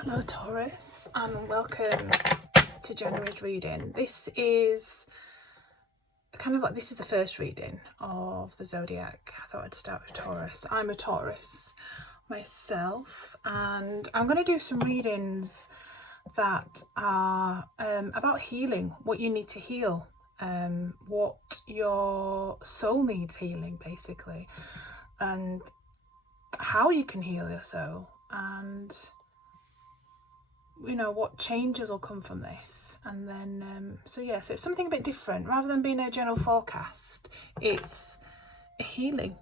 Hello Taurus, and welcome to January's reading. This is this is the first reading of the zodiac. I thought I'd start with Taurus. I'm a Taurus myself, and I'm going to do some readings that are about healing, what you need to heal, what your soul needs healing basically, and how you can heal your soul, and what changes will come from this. And then so it's something a bit different. Rather than being a general forecast, it's a healing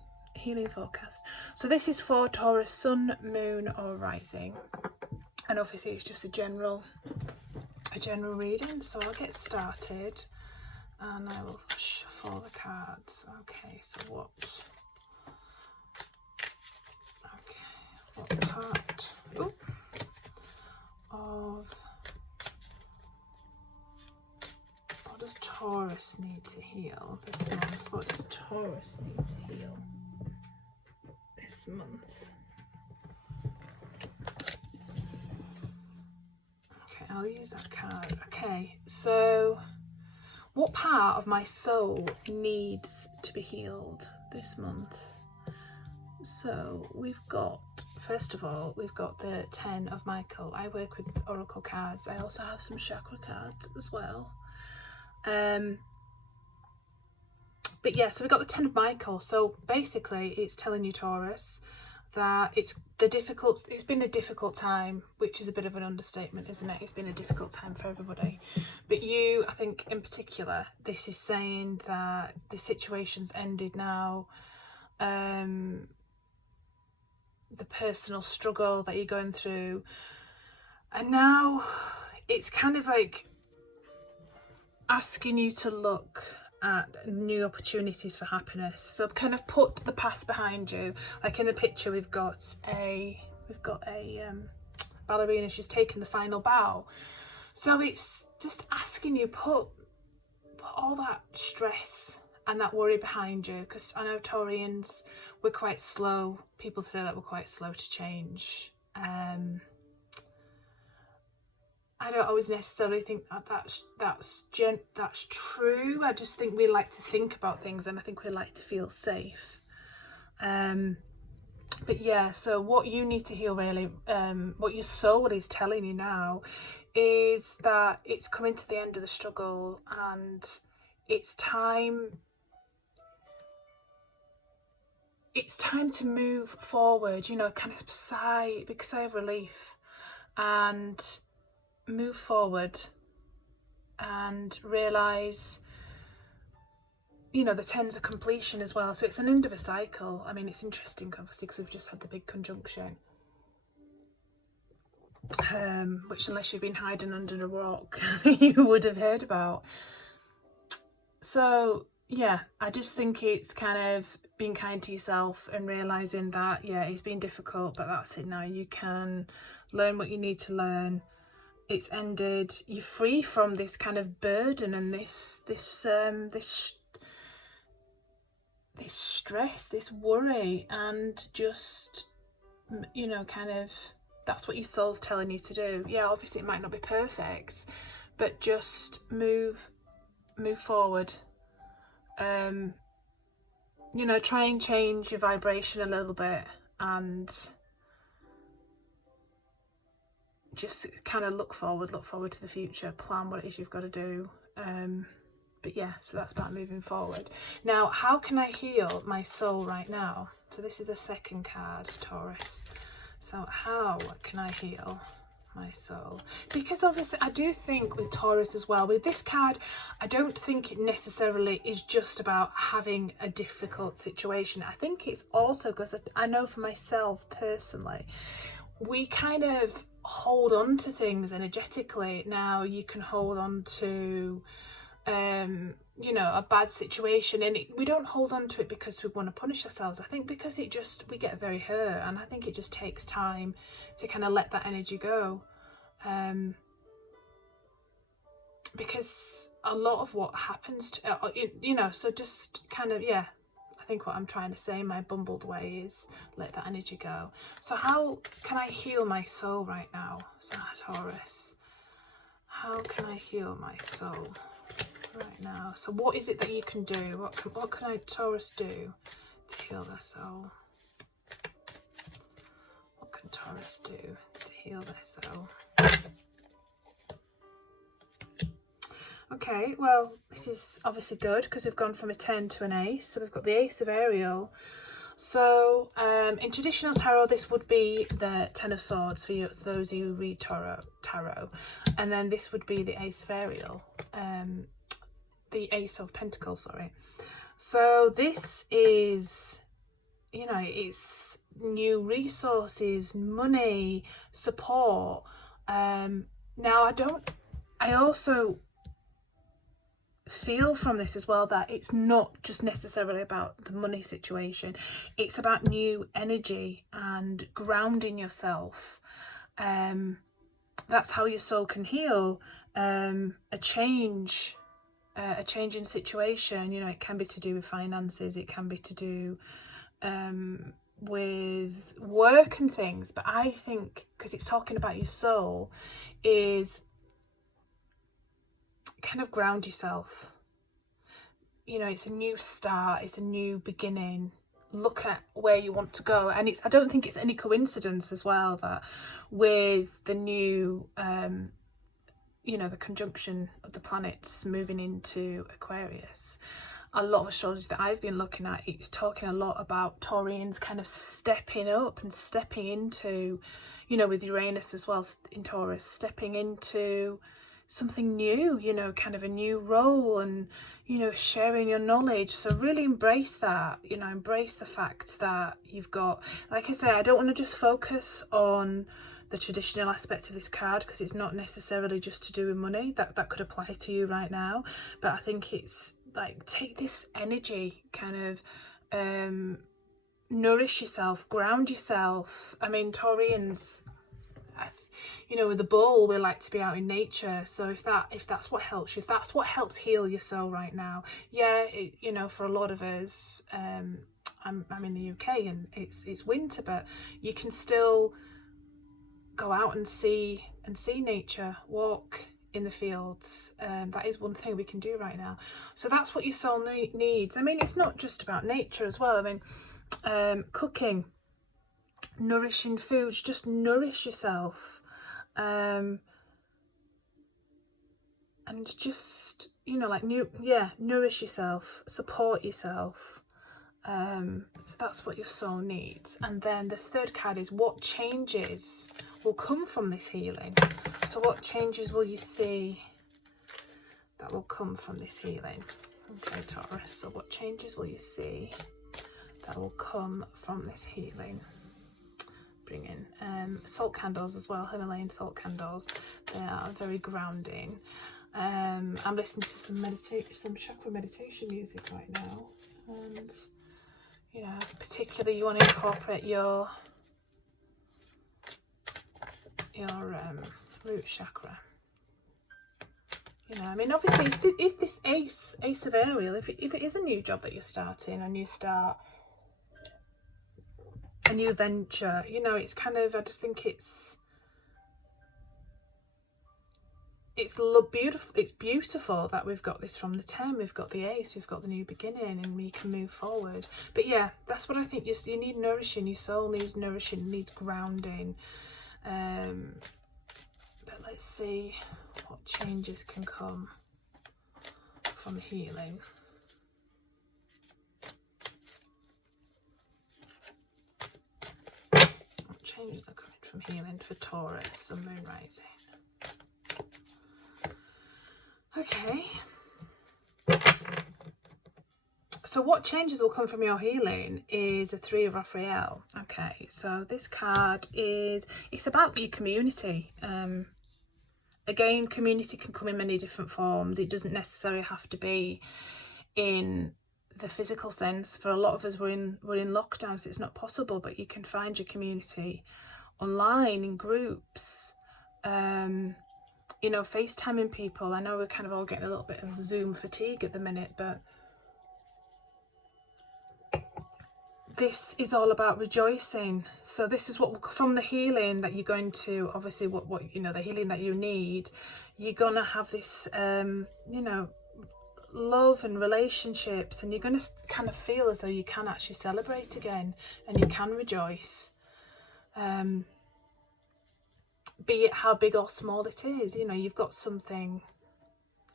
forecast. So this is for Taurus sun, moon or rising, and obviously it's just a general reading. So I'll get started and I will shuffle the cards. Okay, so what part of what does Taurus need to heal this month? What does Taurus need to heal this month? Okay, I'll use that card. Okay, so what part of my soul needs to be healed this month? So we've got, first of all, we've got the 10 of Michael. I work with oracle cards. I also have some chakra cards as well. But yeah, so we got the 10 of Michael. So basically it's telling you, Taurus, that it's been a difficult time, which is a bit of an understatement, isn't it? It's been a difficult time for everybody. But you, I think in particular, this is saying that the situation's ended now. The personal struggle that you're going through, and now it's kind of like asking you to look at new opportunities for happiness. So kind of put the past behind you. Like in the picture we've got a ballerina. She's taken the final bow. So it's just asking you put all that stress and that worry behind you, because I know Taurians, we're quite slow. People say that we're quite slow to change. I don't always necessarily think that's true. I just think we like to think about things, and I think we like to feel safe. But yeah, so what you need to heal really, what your soul is telling you now, is that it's coming to the end of the struggle, and it's time to move forward, kind of big sigh of relief, and move forward and realise, the 10's a completion as well. So it's an end of a cycle. I mean, it's interesting, obviously, because we've just had the big conjunction, which, unless you've been hiding under a rock, you would have heard about. So yeah, I just think it's kind of being kind to yourself and realising that, yeah, it's been difficult, but that's it now. You can learn what you need to learn. It's ended. You're free from this kind of burden and this stress, this worry, and just, kind of, that's what your soul's telling you to do. Yeah, obviously it might not be perfect, but just move forward. Try and change your vibration a little bit, and just kind of look forward to the future, plan what it is you've got to do. But yeah, so that's about moving forward. Now, how can I heal my soul right now? So this is the second card, Taurus. So how can I heal my soul? Because obviously I do think with Taurus as well, with this card, I don't think it necessarily is just about having a difficult situation. I think it's also because I know for myself personally, we kind of hold on to things energetically. Now you can hold on to a bad situation, and we don't hold on to it because we want to punish ourselves. I think because we get very hurt, and I think it just takes time to kind of let that energy go, because a lot of what happens to so just kind of, yeah, I think what I'm trying to say in my bumbled way is let that energy go. So how can I heal my soul right now? So Taurus, how can I heal my soul right now? So what is it that you can do? What can I, Taurus, do to heal their soul? What can Taurus do to heal their soul? Okay, well, this is obviously good because we've gone from a 10 to an ace. So we've got the Ace of Ariel. So in traditional tarot, this would be the 10 of Swords for you, those who read tarot. And then this would be the Ace of Ariel, the Ace of Pentacles, sorry. So this is, you know, it's new resources, money, support. Now, I also feel from this as well that it's not just necessarily about the money situation. It's about new energy and grounding yourself. That's how your soul can heal. A change in situation, you know, it can be to do with finances, it can be to do with work and things, but I think, because it's talking about your soul, is kind of ground yourself. You know, it's a new start, it's a new beginning. Look at where you want to go. And I don't think it's any coincidence as well that with the new you know, the conjunction of the planets moving into Aquarius, a lot of astrology that I've been looking at, it's talking a lot about Taurians kind of stepping up and stepping into, you know, with Uranus as well in Taurus, stepping into something new, you know, kind of a new role, and, you know, sharing your knowledge. So really embrace that, you know, embrace the fact that you've got, like I say, I don't want to just focus on the traditional aspect of this card, because it's not necessarily just to do with money. That could apply to you right now, but I think it's like, take this energy, kind of nourish yourself, ground yourself. I mean, Taurians, you know, with the bull, we like to be out in nature. So if that's what helps you, if that's what helps heal your soul right now, yeah, you know, for a lot of us, I'm in the UK and it's winter, but you can still go out and see nature, walk in the fields. That is one thing we can do right now. So that's what your soul needs. I mean, it's not just about nature as well. I mean, cooking, nourishing foods, just nourish yourself. And just, you know, like nourish yourself, support yourself. So that's what your soul needs. And then the third card is, what changes will come from this healing? So what changes will you see that will come from this healing? Okay, Taurus, so what changes will you see that will come from this healing? Bring in salt candles as well, Himalayan salt candles. They are very grounding. I'm listening to some chakra meditation music right now, and you know, particularly you want to incorporate your root chakra. You know, I mean, obviously, if this Ace of Ariel, if it is a new job that you're starting, and you start a new venture, you know, it's kind of, I just think it's beautiful. It's beautiful that we've got this from the 10, we've got the Ace, we've got the new beginning, and we can move forward. But yeah, that's what I think. You need nourishing. Your soul needs nourishing, needs grounding. But let's see what changes can come from healing. What changes are coming from healing for Taurus and Moon Rising? Okay. So what changes will come from your healing is a 3 of Raphael. Okay, so this card it's about your community. Again, community can come in many different forms. It doesn't necessarily have to be in the physical sense. For a lot of us, we're in lockdown, so it's not possible, but you can find your community online, in groups, you know, FaceTiming people. I know we're kind of all getting a little bit of Zoom fatigue at the minute, but this is all about rejoicing. So this is what, from the healing that you're going to, obviously what you know, the healing that you need, you're gonna have this you know, love and relationships, and you're going to kind of feel as though you can actually celebrate again, and you can rejoice, be it how big or small it is. You know, you've got something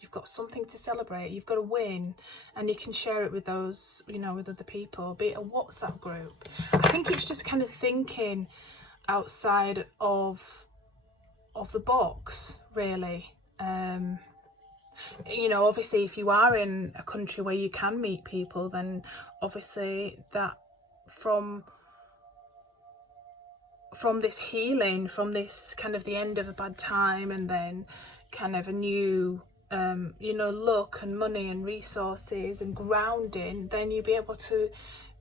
to celebrate, you've got a win, and you can share it with those, you know, with other people, be it a WhatsApp group. I think it's just kind of thinking outside of the box, really. You know, obviously if you are in a country where you can meet people, then obviously that from this healing, from this kind of the end of a bad time, and then kind of a new you know, luck and money and resources and grounding, then you'll be able to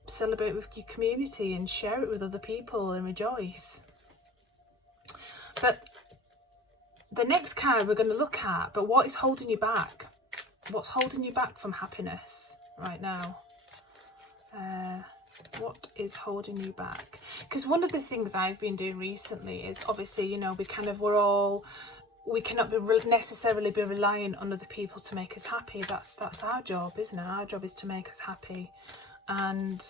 celebrate with your community and share it with other people and rejoice. But the next card we're going to look at, but what is holding you back? What's holding you back from happiness right now? What is holding you back? Because one of the things I've been doing recently is, obviously, you know, we cannot necessarily be reliant on other people to make us happy. That's our job, isn't it? Our job is to make us happy. And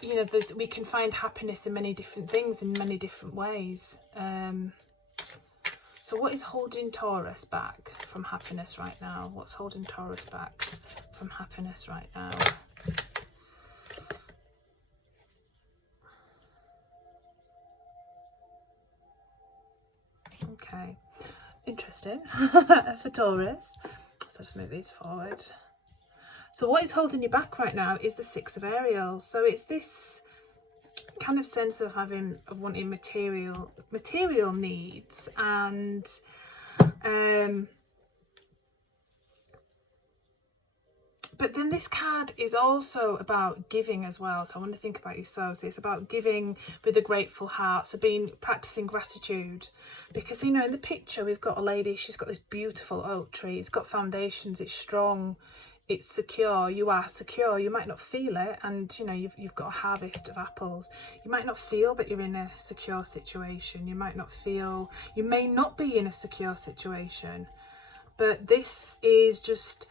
you know, we can find happiness in many different things, in many different ways. So what is holding Taurus back from happiness right now? What's holding Taurus back from happiness right now? Okay, interesting for Taurus. So just move these forward. So what is holding you back right now is the Six of Ariels. So it's this kind of sense of wanting material needs, and but then this card is also about giving as well. So I want to think about your soul. So it's about giving with a grateful heart. So practicing gratitude, because, you know, in the picture we've got a lady, she's got this beautiful oak tree. It's got foundations, it's strong, it's secure. You are secure. You might not feel it, and you know, you've got a harvest of apples. You might not feel that you're in a secure situation. You may not be in a secure situation, but this is just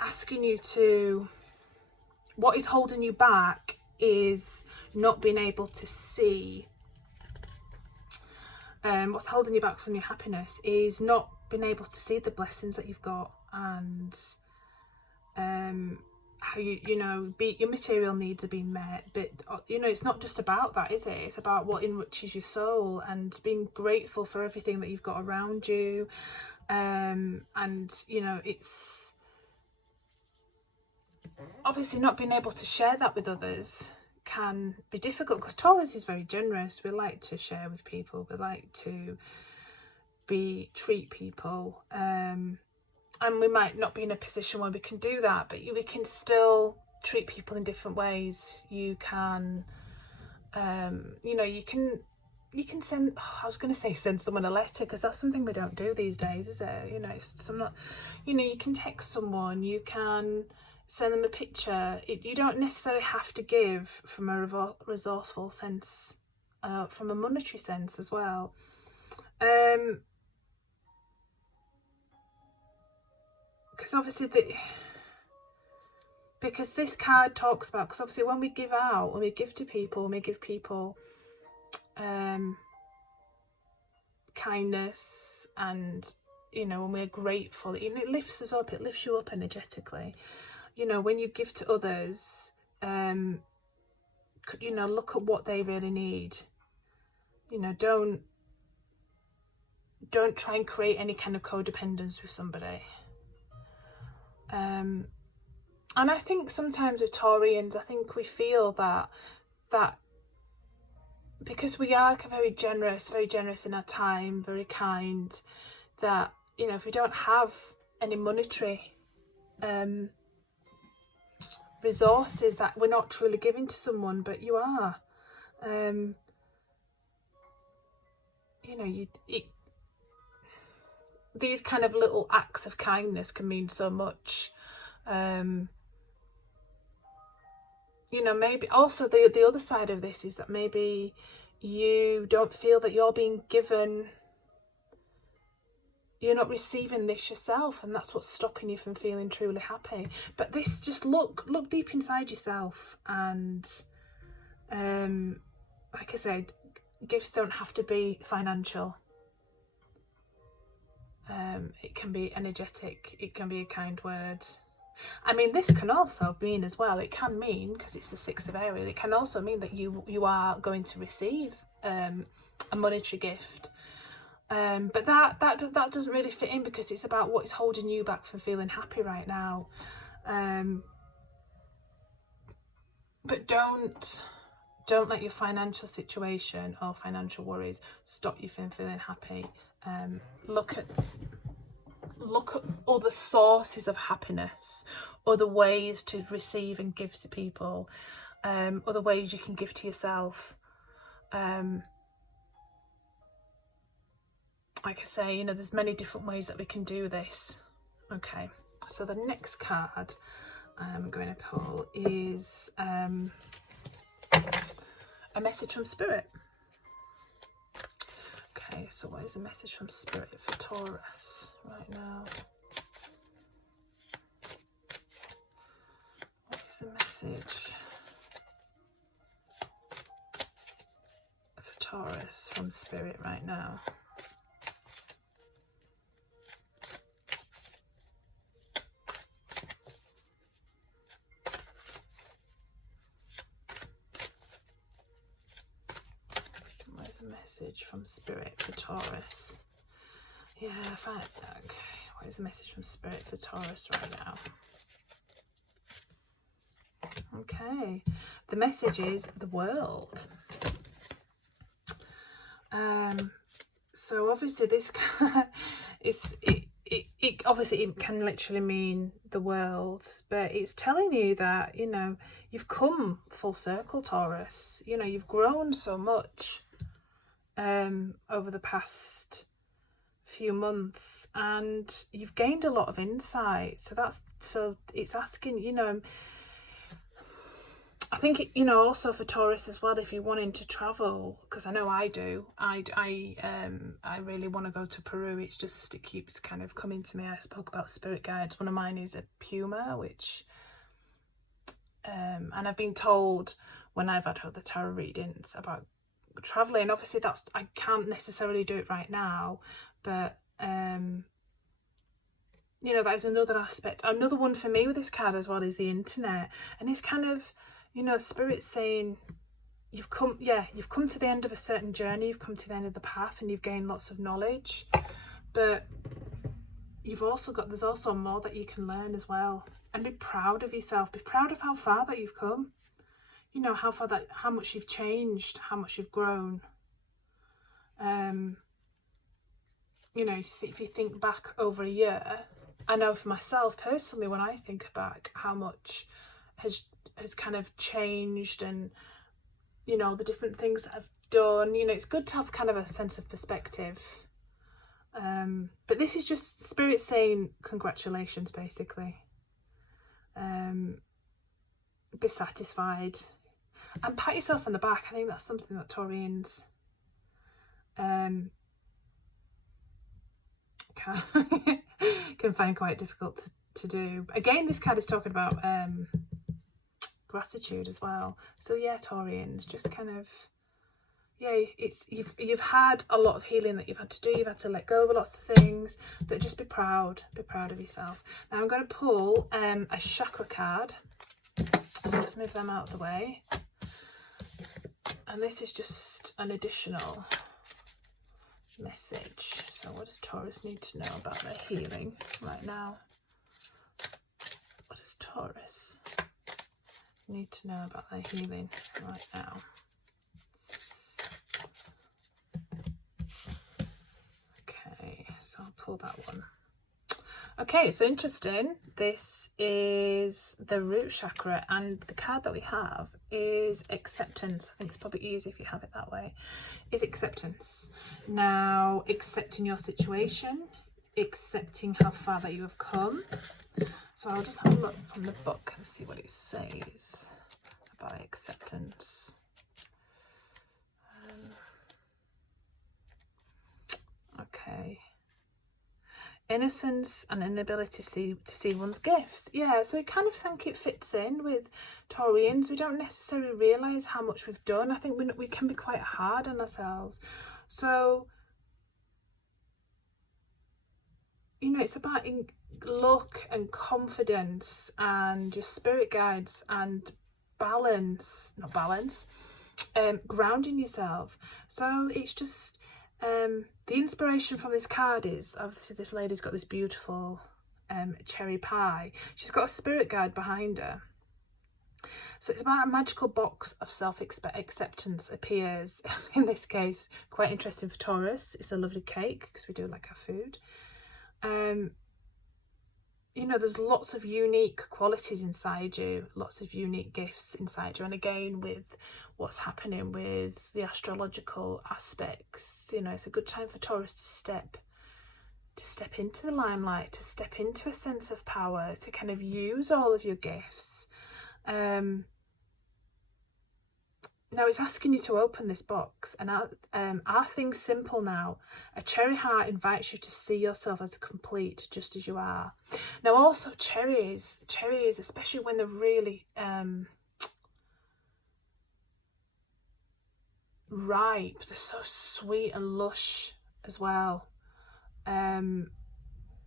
asking you to, what is holding you back is not being able to see. What's holding you back from your happiness is not being able to see the blessings that you've got, and how you know, your material needs are being met. But you know, it's not just about that, is it? It's about what enriches your soul, and being grateful for everything that you've got around you. And you know, it's obviously not being able to share that with others can be difficult, because Taurus is very generous. We like to share with people, we like to treat people, and we might not be in a position where we can do that, but we can still treat people in different ways. You can you know, you can send, I was going to say send someone a letter, because that's something we don't do these days, is it? You know, you know, you can text someone, you can send them a picture. You don't necessarily have to give from a resourceful sense, from a monetary sense as well. Because obviously because this card talks about, because obviously when we give out, when we give to people, when we give people kindness, and you know, when we're grateful, it lifts us up, it lifts you up energetically. You know, when you give to others, you know, look at what they really need. You know, don't try and create any kind of codependence with somebody. And I think sometimes with Taurians, I think we feel that because we are very generous in our time, very kind, that, you know, if we don't have any monetary resources, that we're not truly giving to someone, but you are. You know, these kind of little acts of kindness can mean so much. you know, maybe also the other side of this is that maybe you don't feel that you're being given, you're not receiving this yourself, and that's what's stopping you from feeling truly happy. But this, just look deep inside yourself, and like I said, gifts don't have to be financial. It can be energetic, it can be a kind word. I mean, this can also mean as well, it can mean, because it's the Six of Aries, it can also mean that you are going to receive a monetary gift. But that doesn't really fit in, because it's about what is holding you back from feeling happy right now. But don't let your financial situation or financial worries stop you from feeling happy. Look at other sources of happiness, other ways to receive and give to people, other ways you can give to yourself. Like I say, you know, there's many different ways that we can do this. Okay, so the next card I'm going to pull is a message from Spirit. Okay, so what is the message from Spirit for Taurus right now? What is the message for Taurus from Spirit right now? Message from Spirit for Taurus. Yeah, fine. Okay, what is the message from Spirit for Taurus right now? Okay, the message is the world. So obviously this is it obviously it can literally mean the world, but it's telling you that, you know, you've come full circle, Taurus. You know, you've grown so much over the past few months, and you've gained a lot of insight. So it's asking, you know, I think, you know, also for Taurus as well, if you're wanting to travel, because I know I do, I really want to go to Peru. It's just, it keeps kind of coming to me. I spoke about spirit guides. One of mine is a puma, which and I've been told when I've had other tarot readings about traveling, obviously that's, I can't necessarily do it right now, but you know, that is another aspect. Another one for me with this card as well is the internet, and it's kind of, you know, Spirit saying you've come to the end of a certain journey, you've come to the end of the path, and you've gained lots of knowledge, but you've also got, there's also more that you can learn as well. And be proud of yourself, be proud of how far that you've come. You know, how much you've changed, how much you've grown. You know, if you think back over a year, I know for myself personally, when I think back, how much has kind of changed, and, you know, the different things that I've done. You know, it's good to have kind of a sense of perspective. But this is just Spirit saying congratulations, basically. Be satisfied and pat yourself on the back. I think that's something that Taurians can find quite difficult to do. Again, this card is talking about gratitude as well. So yeah, Taurians, just kind of, yeah, it's you've had a lot of healing that you've had to do. You've had to let go of lots of things, but just be proud of yourself. Now I'm going to pull a chakra card. So just move them out of the way. And this is just an additional message. So what does Taurus need to know about their healing right now? What does Taurus need to know about their healing right now? Okay, so I'll pull that one. Okay, so interesting. This is the root chakra, and the card that we have is acceptance. I think it's probably easier if you have it that way. Is acceptance. Now, accepting your situation, accepting how far that you have come. So I'll just have a look from the book and see what it says about acceptance. Okay. Innocence and inability to see one's gifts. Yeah, so I kind of think it fits in with Taurians. We don't necessarily realise how much we've done. I think we can be quite hard on ourselves. So, you know, it's about luck and confidence and your spirit guides and grounding yourself. So it's just the inspiration from this card is, obviously this lady's got this beautiful cherry pie. She's got a spirit guide behind her. So it's about a magical box of self-acceptance appears. In this case, quite interesting for Taurus. It's a lovely cake because we do like our food. You know, there's lots of unique qualities inside you, lots of unique gifts inside you. And again, with what's happening with the astrological aspects, you know, it's a good time for Taurus to step into the limelight, to step into a sense of power, to kind of use all of your gifts. Now it's asking you to open this box, and are things simple now? A cherry heart invites you to see yourself as complete, just as you are. Now also cherries, especially when they're really ripe, they're so sweet and lush as well. You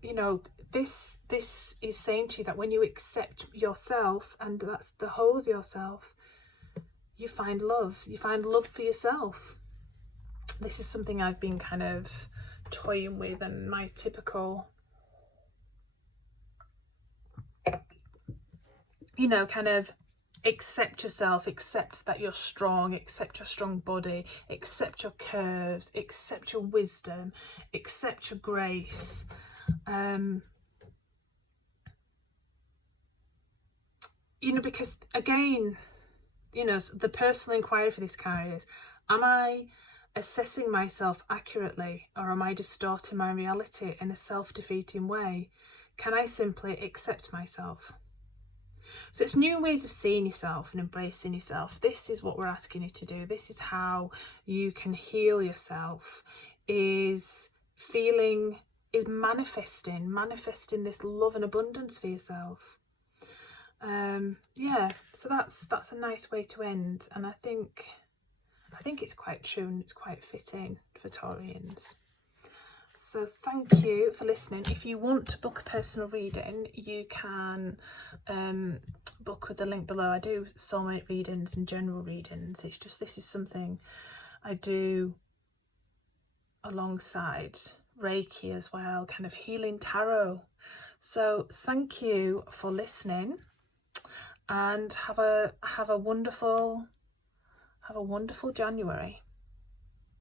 know, this is saying to you that when you accept yourself, and that's the whole of yourself, you find love for yourself. This is something I've been kind of toying with, and my typical, you know, kind of accept yourself, accept that you're strong, accept your strong body, accept your curves, accept your wisdom, accept your grace. You know, because again, you know, the personal inquiry for this card is, am I assessing myself accurately, or am I distorting my reality in a self-defeating way? Can I simply accept myself? So it's new ways of seeing yourself and embracing yourself. This is what we're asking you to do. This is how you can heal yourself, is manifesting this love and abundance for yourself. Yeah, so that's a nice way to end, and I think it's quite true and it's quite fitting for Taurians. So thank you for listening. If you want to book a personal reading, you can book with the link below. I do soulmate readings and general readings. It's just, this is something I do alongside reiki as well, kind of healing tarot. So thank you for listening, and have a wonderful January.